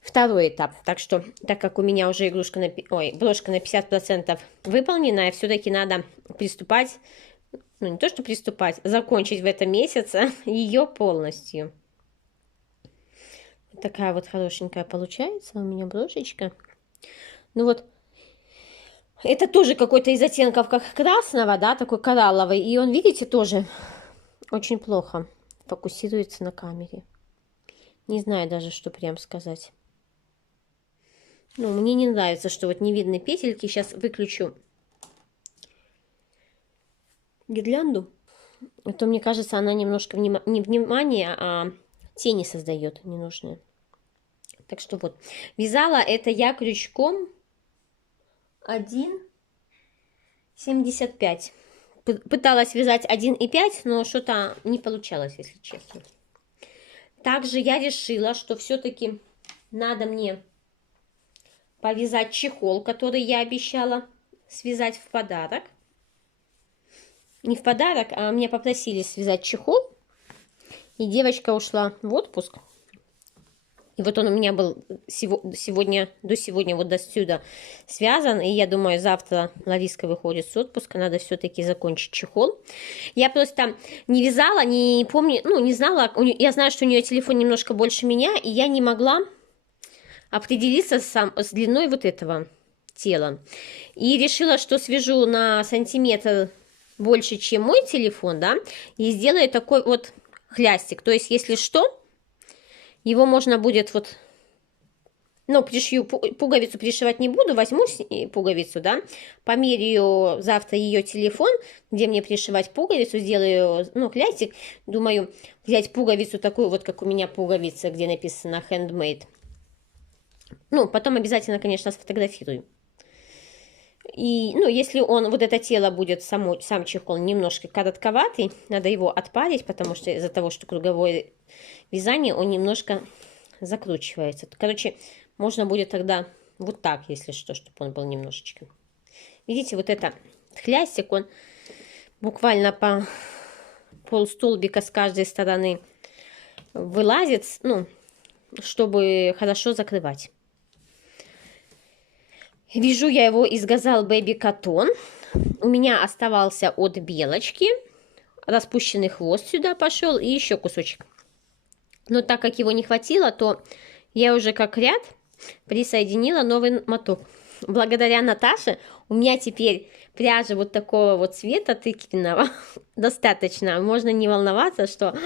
второй этап. Так что, так как у меня уже брошка на 50% выполнена, все-таки надо приступать, не то что приступать, закончить в этом месяце ее полностью. Вот такая вот хорошенькая получается у меня брошечка. Это тоже какой-то из оттенков как красного, да, такой коралловый. И он, видите, тоже очень плохо фокусируется на камере. Не знаю даже, что прям сказать. Мне не нравится, что вот не видны петельки. Сейчас выключу гирлянду. А то, мне кажется, она немножко не внимание, а тени создает ненужные. Так что вот. Вязала это я крючком 1,75. Пыталась вязать 1,5, но что-то не получалось, если честно. Также я решила, что все-таки надо мне повязать чехол, который я обещала связать в подарок. не в подарок, а меня попросили связать чехол. И девочка ушла в отпуск. И вот он у меня был до сегодня вот до сюда связан. И я думаю, завтра Лариска выходит с отпуска, надо все-таки закончить чехол. Я просто не вязала, не помню, ну, не знала. Я знаю, что у нее телефон немножко больше меня, и я не могла определиться с длиной вот этого тела. И решила, что свяжу на сантиметр больше, чем мой телефон, да, и сделаю такой вот хлястик. То есть, если что, его можно будет вот, ну, пришью, пуговицу пришивать не буду, возьму пуговицу, да, померяю завтра ее телефон, где мне пришивать пуговицу, сделаю, ну, хлястик, думаю, взять пуговицу такую вот, как у меня пуговица, где написано handmade. Ну, потом обязательно, конечно, сфотографирую. И, ну, если он, вот это тело будет, сам чехол немножко коротковатый, надо его отпарить, потому что из-за того, что круговое вязание, он немножко закручивается. Короче, можно будет тогда вот так, если что, чтобы он был немножечко. Видите, вот это хлястик, он буквально по полстолбика с каждой стороны вылазит, ну, чтобы хорошо закрывать. Вяжу я его из Газал Baby Cotton. У меня оставался от белочки. Распущенный хвост сюда пошел и еще кусочек. Но так как его не хватило, то я уже как ряд присоединила новый моток. Благодаря Наташе у меня теперь пряжа вот такого вот цвета тыквенного достаточно. Можно не волноваться, что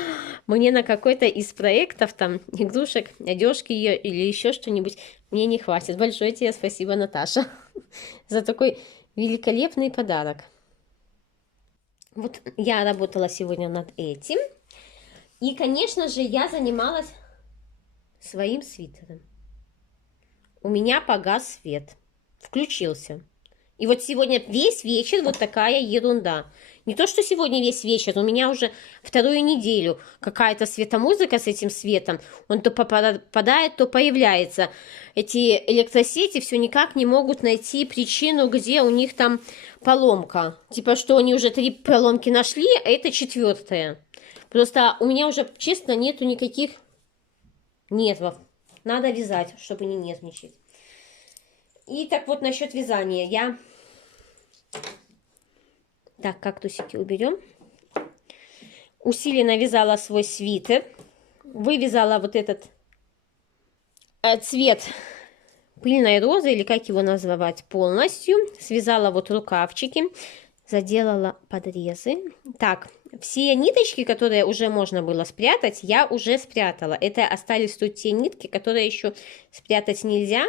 мне на какой-то из проектов, там, игрушек, одежки ее или еще что-нибудь мне не хватит. Большое тебе спасибо, Наташа, за такой великолепный подарок. Вот я работала сегодня над этим. И, конечно же, я занималась своим свитером. У меня погас свет. Включился. И вот сегодня весь вечер вот такая ерунда. Не то, что сегодня весь вечер, у меня уже вторую неделю какая-то светомузыка с этим светом. Он то попадает, то появляется. Эти электросети все никак не могут найти причину, где у них там поломка. Типа, что они уже 3 поломки нашли, а это 4-я. Просто у меня уже, честно, нету никаких нервов. Надо вязать, чтобы не нервничать. И так вот насчет вязания. Я... Так, кактусики уберем. Усиленно вязала свой свитер. Вывязала вот этот цвет пыльной розы, или как его называть, полностью. Связала вот рукавчики. Заделала подрезы. Так, все ниточки, которые уже можно было спрятать, я уже спрятала. Это остались тут те нитки, которые еще спрятать нельзя.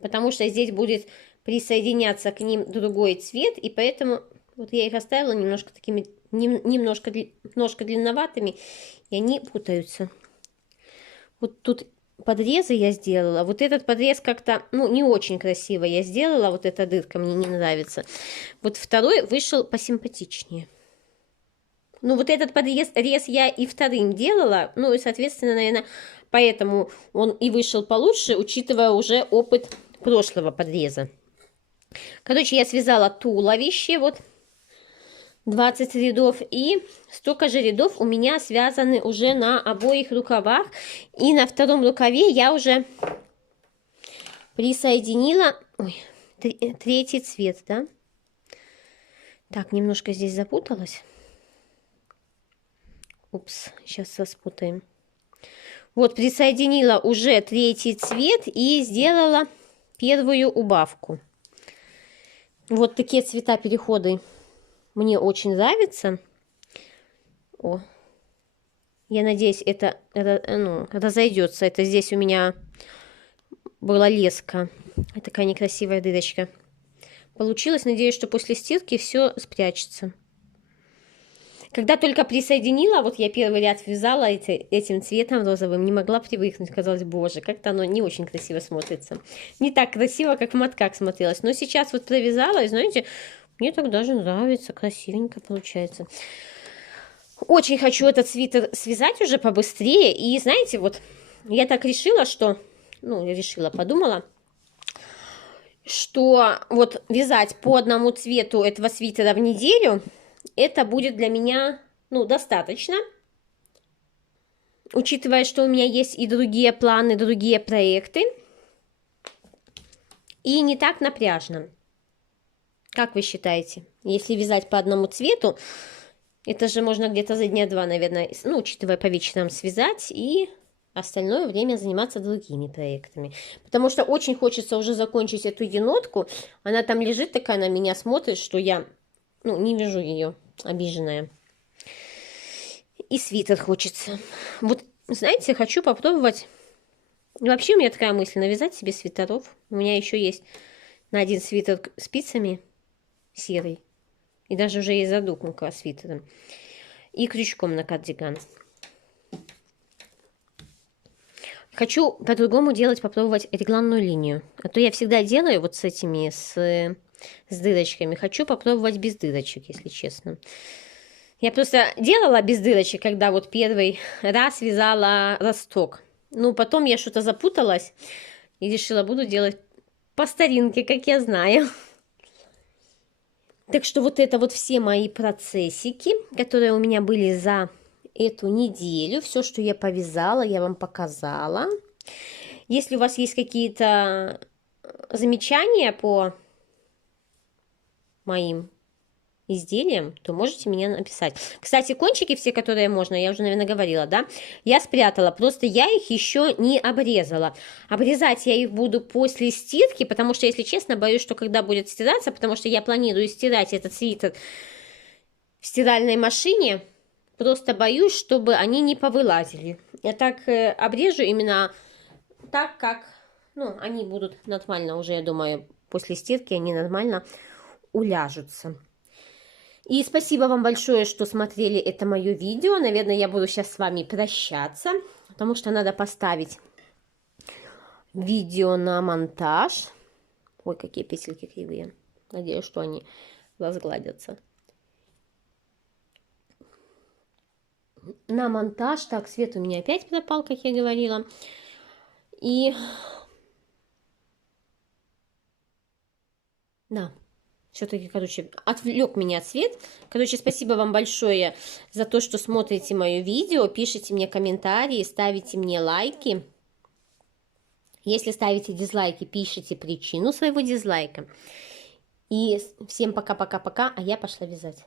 Потому что здесь будет присоединяться к ним другой цвет, и поэтому вот я их оставила немножко такими, немножко длинноватыми, и они путаются. Вот тут подрезы я сделала. Вот этот подрез как-то, ну, не очень красиво я сделала, вот эта дырка мне не нравится. Вот второй вышел посимпатичнее. Ну, вот этот подрез я и вторым делала, ну, и, соответственно, наверное, поэтому он и вышел получше, учитывая уже опыт прошлого подреза. Короче, я связала туловище, вот 20 рядов, и столько же рядов у меня связаны уже на обоих рукавах. И на втором рукаве я уже присоединила третий цвет, да. Так, немножко здесь запуталась. Упс, сейчас распутаем. Вот, присоединила уже третий цвет и сделала первую убавку. Вот такие цвета переходы мне очень нравятся. О, я надеюсь, это разойдется. Это здесь у меня была леска. Такая некрасивая дырочка получилась. Надеюсь, что после стирки все спрячется. Когда только присоединила, вот я первый ряд вязала этим цветом розовым, не могла привыкнуть. Казалось, боже, как-то оно не очень красиво смотрится. Не так красиво, как в мотках смотрелось. Но сейчас вот провязала, и знаете, мне так даже нравится, красивенько получается. Очень хочу этот свитер связать уже побыстрее. И знаете, вот я так решила, что... Ну, подумала, что вот вязать по одному цвету этого свитера в неделю... это будет для меня, ну, достаточно. Учитывая, что у меня есть и другие планы, другие проекты. И не так напряжно. Как вы считаете? Если вязать по одному цвету, это же можно где-то за дня два, наверное, ну, учитывая по вечерам, связать и остальное время заниматься другими проектами. Потому что очень хочется уже закончить эту енотку. Она там лежит такая, на меня смотрит, что я, ну, не вижу ее, обиженная. И свитер хочется. Вот, знаете, хочу попробовать. Вообще у меня такая мысль, навязать себе свитеров. У меня еще есть на один свитер спицами серый. И даже уже есть задумка свитера. И крючком на кардиган. Хочу по-другому делать, попробовать регланную линию. А то я всегда делаю вот с этими, с дырочками. Хочу попробовать без дырочек, если честно. Я просто делала без дырочек, когда вот первый раз вязала росток. Ну, потом я что-то запуталась и решила, буду делать по старинке, как я знаю. Так что вот это вот все мои процессики, которые у меня были за эту неделю. Все, что я повязала, я вам показала. Если у вас есть какие-то замечания по моим изделиям, то можете мне написать. Кстати, кончики все, которые можно, я уже, наверное, говорила, да, я спрятала, просто я их еще не обрезала. Обрезать я их буду после стирки, потому что, если честно, боюсь, что когда будет стираться, потому что я планирую стирать этот свитер в стиральной машине, просто боюсь, чтобы они не повылазили. Я так обрежу именно так, как, ну, они будут нормально уже, я думаю, после стирки они нормально уляжутся. И спасибо вам большое, что смотрели это мое видео. Наверное, я буду сейчас с вами прощаться, потому что надо поставить видео на монтаж. Ой, какие петельки кривые. Надеюсь, что они разгладятся. На монтаж. Так, свет у меня опять пропал, как я говорила. И... да. Все-таки, короче, отвлек меня цвет. Короче, спасибо вам большое за то, что смотрите мое видео. Пишите мне комментарии, ставите мне лайки. Если ставите дизлайки, пишите причину своего дизлайка. И всем пока-пока-пока, а я пошла вязать.